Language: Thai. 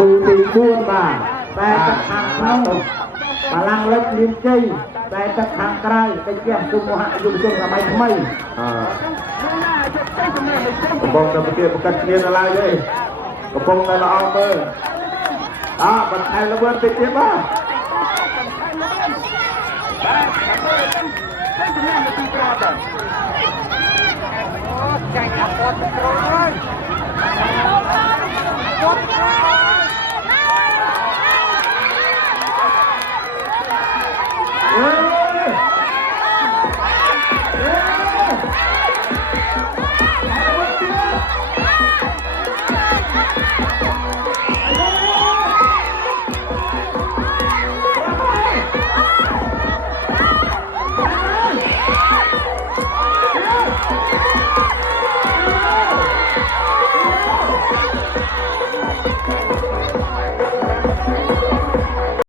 ดูตีด้วนมาแต่ตะทางน้องพลังเล็กลิ้นจี้แต่ตะทางไกลไปแก้จุ่มหักยุ่งจุ่มทำไมไม่กระปองจะไปเกี่ยวกับเรียนอะไรเลยกระปองแต่ละเอาเบอร์บันไทยระเบิดติดเจ็บบ้า